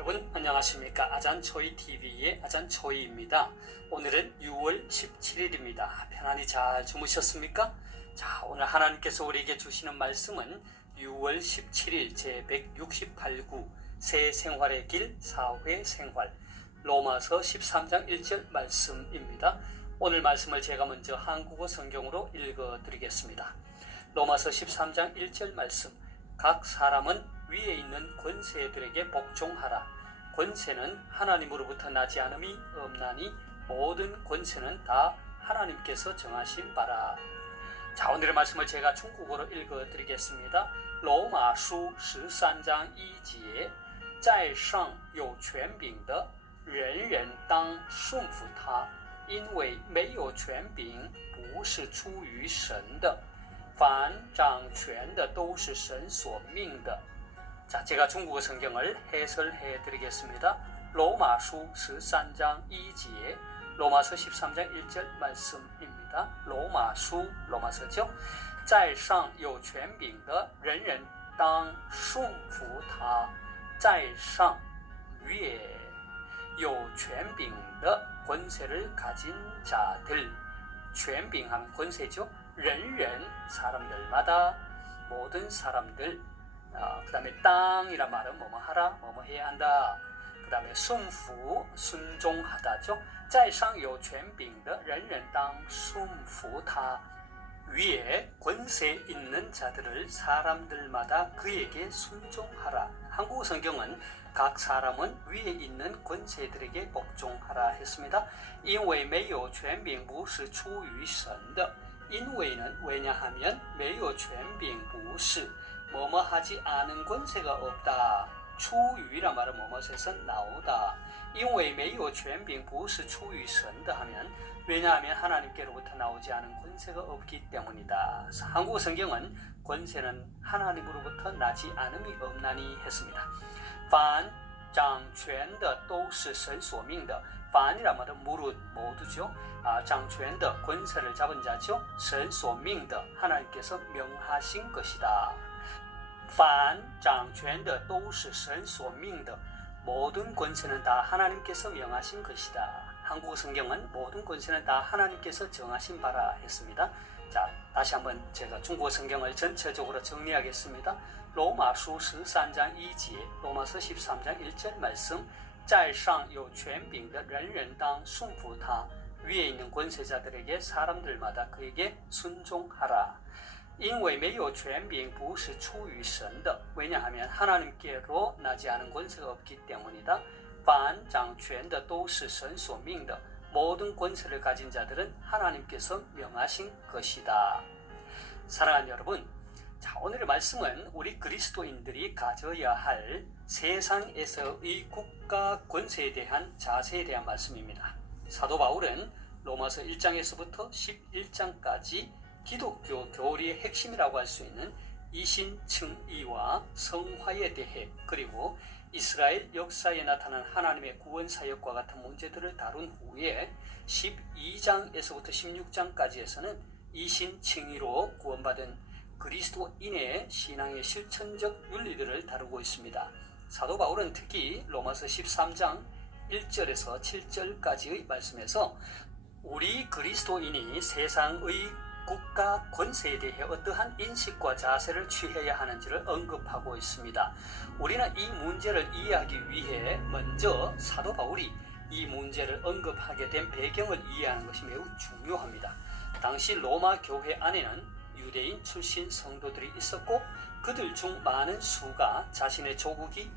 여러분 안녕하십니까? 아잔초이TV의 아잔초이입니다. 오늘은 6월 17일입니다. 편안히 잘 주무셨습니까? 자, 오늘 하나님께서 우리에게 주시는 말씀은 6월 17일 제168구 새 생활의 길 사회 생활 로마서 13장 1절 말씀입니다. 오늘 말씀을 제가 먼저 한국어 성경으로 읽어드리겠습니다. 로마서 13장 1절 말씀, 각 사람은 위에 있는 권세들에게 복종하라. 권세는 하나님으로부터 나지 않음이 없나니 모든 권세는 다 하나님께서 정하신 바라. 자, 오늘의 말씀을 제가 중국어로 읽어드리겠습니다. 로마서 13章1节在上有权柄的人人当顺服他，因为没有权柄不是出于神的，凡掌权的都是神所命的。 자, 제가 중국어 성경을 해설해 드리겠습니다. 로마서 13장 2절, 로마서 13장 1절 말씀입니다. 로마서죠. 在上有权柄的人人当顺服他，在上 위에 有权柄的 권세를 가진 자들, 权柄하면 권세죠. 人人 사람들마다, 모든 사람들. 그 다음에 땅이란 말은 뭐뭐 하라, 뭐뭐 해야 한다. 그 다음에 순fu, 순종하다죠. 在上有权柄的人人当顺服他. 위에 권세 있는 자들을 사람들마다 그에게 순종하라. 한국어 성경은 각 사람은 위에 있는 권세들에게 복종하라 했습니다. 因为没有权柄不是出于神的. 因为는 왜냐하면 没有权柄不是 뭐뭐 하지 않은 권세가 없다. 出于란 말은 뭐뭐에서 나오다. 因为没有权柄不是出于神的 하면 왜냐하면 하나님께로부터 나오지 않은 권세가 없기 때문이다. 한국어 성경은 권세는 하나님으로부터 나지 않음이 없나니 했습니다. 凡掌权的都是神所命的. 凡이란 말은 무릇 모두죠. 掌权的 권세를 잡은 자죠. 神所命的 하나님께서 명하신 것이다. 凡掌权的都是神所命的. 모든 권세는 다 하나님께서 명하신 것이다. 한국어 성경은 모든 권세는 다 하나님께서 정하신 바라 했습니다. 자, 다시 한번 제가 중국어 성경을 전체적으로 정리하겠습니다. 로마서 13장 2절, 로마서 13장 1절 말씀, 在上有权柄的人人当顺服他. 위에 있는 권세자들에게 사람들마다 그에게 순종하라. 因为没有权柄不是出于神的. 왜냐하면 하나님께로 나지 않은 권세가 없기 때문이다. 凡掌权的都是神所命的. 모든 권세를 가진 자들은 하나님께서 명하신 것이다. 사랑하는 여러분, 자, 오늘의 말씀은 우리 그리스도인들이 가져야 할 세상에서의 국가 권세에 대한 자세에 대한 말씀입니다. 사도 바울은 로마서 1장에서부터 11장까지 기독교 교리의 핵심이라고 할 수 있는 이신칭의와 성화에 대해, 그리고 이스라엘 역사에 나타난 하나님의 구원 사역과 같은 문제들을 다룬 후에 12장에서부터 16장까지에서는 이신칭의로 구원받은 그리스도인의 신앙의 실천적 윤리들을 다루고 있습니다. 사도 바울은 특히 로마서 13장 1절에서 7절까지의 말씀에서 우리 그리스도인이 세상의 국가 권세에 대해 어떠한 인식과 자세를 취해야 하는지를 언급하고 있습니다. 우리는 이 문제를 이해하기 위해 먼저 사도 바울이 이 문제를 언급하게 된 배경을 이해하는 것이 매우 중요합니다. 당시 로마 교회 안에는 유대인 출신 성도들이 있었고 그들 중 많은 수가 자신의 조국이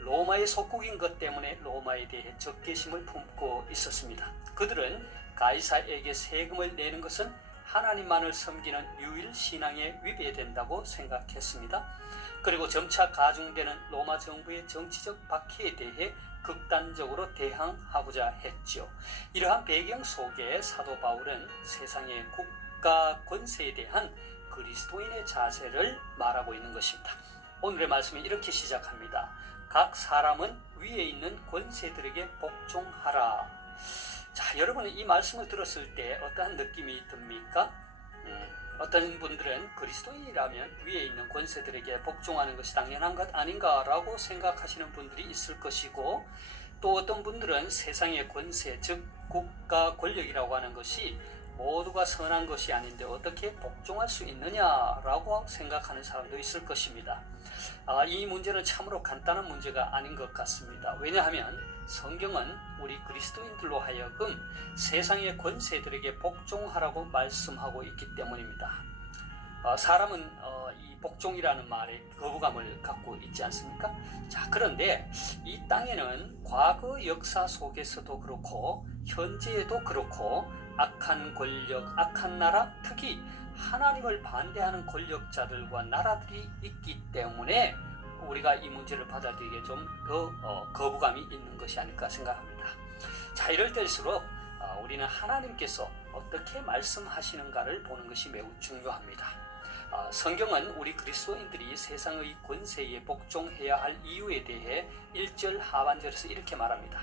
로마의 속국인 것 때문에 로마에 대해 적개심을 품고 있었습니다. 그들은 가이사에게 세금을 내는 것은 하나님만을 섬기는 유일 신앙에 위배된다고 생각했습니다. 그리고 점차 가중되는 로마 정부의 정치적 박해에 대해 극단적으로 대항하고자 했죠. 이러한 배경 속에 사도 바울은 세상의 국가 권세에 대한 그리스도인의 자세를 말하고 있는 것입니다. 오늘의 말씀은 이렇게 시작합니다. 각 사람은 위에 있는 권세들에게 복종하라. 자, 여러분은 이 말씀을 들었을 때 어떠한 느낌이 듭니까? 어떤 분들은 그리스도인이라면 위에 있는 권세들에게 복종하는 것이 당연한 것 아닌가라고 생각하시는 분들이 있을 것이고, 또 어떤 분들은 세상의 권세, 즉 국가 권력이라고 하는 것이 모두가 선한 것이 아닌데 어떻게 복종할 수 있느냐라고 생각하는 사람도 있을 것입니다. 이 문제는 참으로 간단한 문제가 아닌 것 같습니다. 왜냐하면 성경은 우리 그리스도인들로 하여금 세상의 권세들에게 복종하라고 말씀하고 있기 때문입니다. 사람은 이 복종이라는 말에 거부감을 갖고 있지 않습니까? 자, 그런데 이 땅에는 과거 역사 속에서도 그렇고 현재에도 그렇고 악한 권력, 악한 나라, 특히 하나님을 반대하는 권력자들과 나라들이 있기 때문에 우리가 이 문제를 받아들이기에 좀 더 거부감이 있는 것이 아닐까 생각합니다. 자, 이럴 때일수록 우리는 하나님께서 어떻게 말씀하시는가를 보는 것이 매우 중요합니다. 성경은 우리 그리스도인들이 세상의 권세에 복종해야 할 이유에 대해 1절 하반절에서 이렇게 말합니다.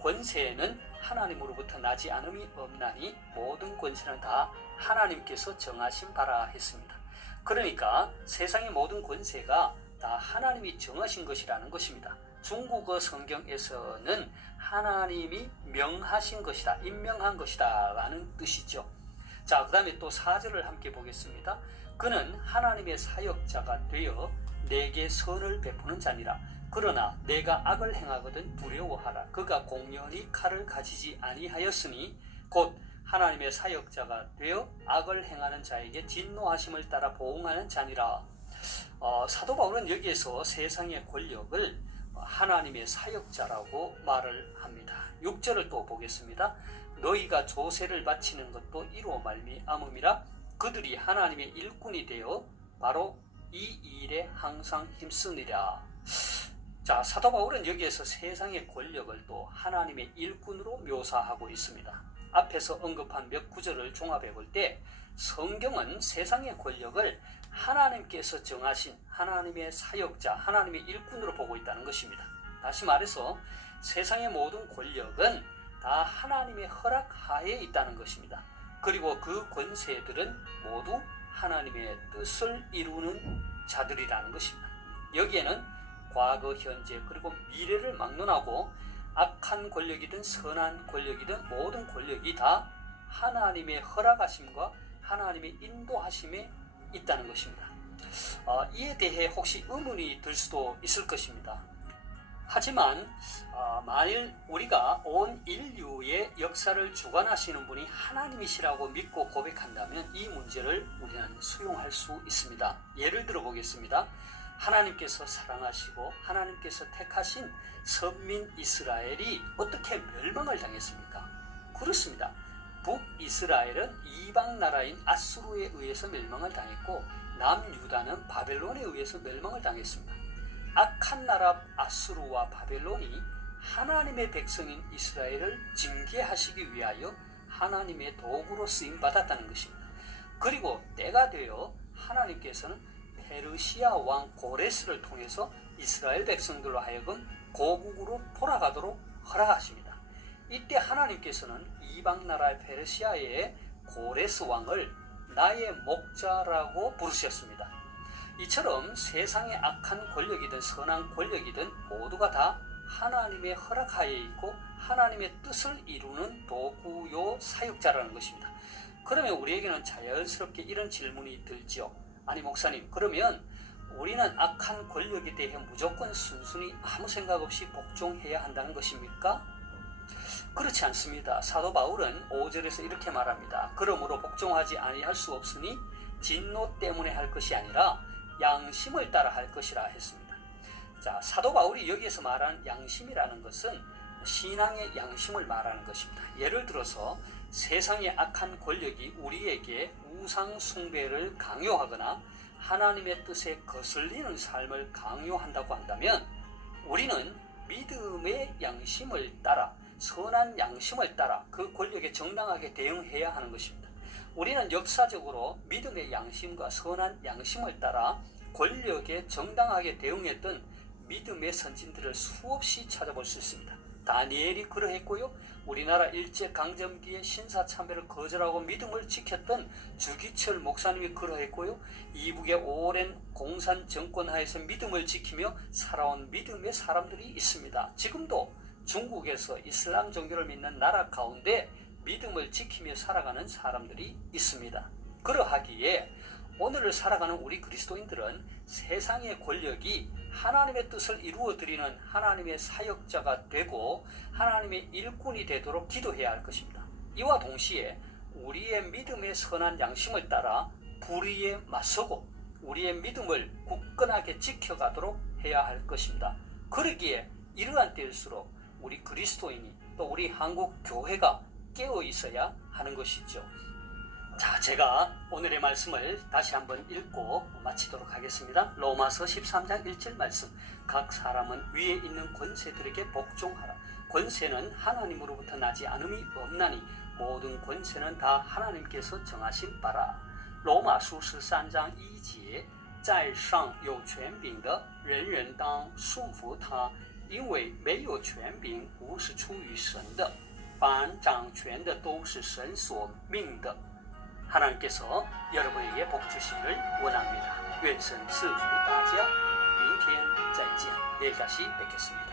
권세에는 하나님으로부터 나지 않음이 없나니 모든 권세는 다 하나님께서 정하신 바라 했습니다. 그러니까 세상의 모든 권세가 다 하나님이 정하신 것이라는 것입니다. 중국어 성경에서는 하나님이 명하신 것이다, 임명한 것이다 라는 뜻이죠. 자, 그 다음에 또 4절을 함께 보겠습니다. 그는 하나님의 사역자가 되어 내게 선을 베푸는 자니라. 그러나 내가 악을 행하거든 두려워하라. 그가 공연히 칼을 가지지 아니하였으니 곧 하나님의 사역자가 되어 악을 행하는 자에게 진노하심을 따라 보응하는 자니라. 사도 바울은 여기에서 세상의 권력을 하나님의 사역자라고 말을 합니다. 6절을 또 보겠습니다. 너희가 조세를 바치는 것도 이로 말미암음이라. 그들이 하나님의 일꾼이 되어 바로 이 일에 항상 힘쓰니라. 자, 사도 바울은 여기에서 세상의 권력을 또 하나님의 일꾼으로 묘사하고 있습니다. 앞에서 언급한 몇 구절을 종합해 볼 때 성경은 세상의 권력을 하나님께서 정하신 하나님의 사역자, 하나님의 일꾼으로 보고 있다는 것입니다. 다시 말해서 세상의 모든 권력은 다 하나님의 허락 하에 있다는 것입니다. 그리고 그 권세들은 모두 하나님의 뜻을 이루는 자들이라는 것입니다. 여기에는 과거, 현재, 그리고 미래를 막론하고 악한 권력이든 선한 권력이든 모든 권력이 다 하나님의 허락하심과 하나님의 인도하심에 있다는 것입니다. 이에 대해 혹시 의문이 들 수도 있을 것입니다. 하지만 만일 우리가 온 인류의 역사를 주관하시는 분이 하나님이시라고 믿고 고백한다면 이 문제를 우리는 수용할 수 있습니다. 예를 들어 보겠습니다. 하나님께서 사랑하시고 하나님께서 택하신 선민 이스라엘이 어떻게 멸망을 당했습니까? 그렇습니다. 북이스라엘은 이방 나라인 아수르에 의해서 멸망을 당했고 남유다는 바벨론에 의해서 멸망을 당했습니다. 악한 나라 아수르와 바벨론이 하나님의 백성인 이스라엘을 징계하시기 위하여 하나님의 도구로 쓰임받았다는 것입니다. 그리고 때가 되어 하나님께서는 페르시아 왕 고레스를 통해서 이스라엘 백성들로 하여금 고국으로 돌아가도록 허락하십니다. 이때 하나님께서는 이방 나라 페르시아의 고레스 왕을 나의 목자라고 부르셨습니다. 이처럼 세상의 악한 권력이든 선한 권력이든 모두가 다 하나님의 허락하에 있고 하나님의 뜻을 이루는 도구요 사역자라는 것입니다. 그러면 우리에게는 자연스럽게 이런 질문이 들지요. 아니 목사님, 그러면 우리는 악한 권력에 대해 무조건 순순히 아무 생각 없이 복종해야 한다는 것입니까? 그렇지 않습니다. 사도 바울은 5절에서 이렇게 말합니다. 그러므로 복종하지 아니할 수 없으니 진노 때문에 할 것이 아니라 양심을 따라 할 것이라 했습니다. 자, 사도 바울이 여기에서 말하는 양심이라는 것은 신앙의 양심을 말하는 것입니다. 예를 들어서 세상의 악한 권력이 우리에게 우상 숭배를 강요하거나 하나님의 뜻에 거슬리는 삶을 강요한다고 한다면 우리는 믿음의 양심을 따라, 선한 양심을 따라 그 권력에 정당하게 대응해야 하는 것입니다. 우리는 역사적으로 믿음의 양심과 선한 양심을 따라 권력에 정당하게 대응했던 믿음의 선진들을 수없이 찾아볼 수 있습니다. 다니엘이 그러했고요. 우리나라 일제강점기에 신사참배를 거절하고 믿음을 지켰던 주기철 목사님이 그러했고요. 이북의 오랜 공산 정권 하에서 믿음을 지키며 살아온 믿음의 사람들이 있습니다. 지금도 중국에서 이슬람 종교를 믿는 나라 가운데 믿음을 지키며 살아가는 사람들이 있습니다. 그러하기에 오늘을 살아가는 우리 그리스도인들은 세상의 권력이 하나님의 뜻을 이루어드리는 하나님의 사역자가 되고 하나님의 일꾼이 되도록 기도해야 할 것입니다. 이와 동시에 우리의 믿음의 선한 양심을 따라 불의에 맞서고 우리의 믿음을 굳건하게 지켜가도록 해야 할 것입니다. 그러기에 이러한 때일수록 우리 그리스도인이 또 우리 한국 교회가 깨어 있어야 하는 것이죠. 자, 제가 오늘의 말씀을 다시 한번 읽고 마치도록 하겠습니다. 로마서 13장 1절 말씀. 각 사람은 위에 있는 권세들에게 복종하라. 권세는 하나님으로부터 나지 않음이 없나니 모든 권세는 다 하나님께서 정하신 바라. 로마서 13장 2节在上有权柄的人人当顺服他，因为没有权柄不是出于神的，凡掌权的都是神所命的。 하나님께서 여러분에게 복 주시기를 원합니다. 愿神赐福大家，明天再见，내일 다시 뵙겠습니다.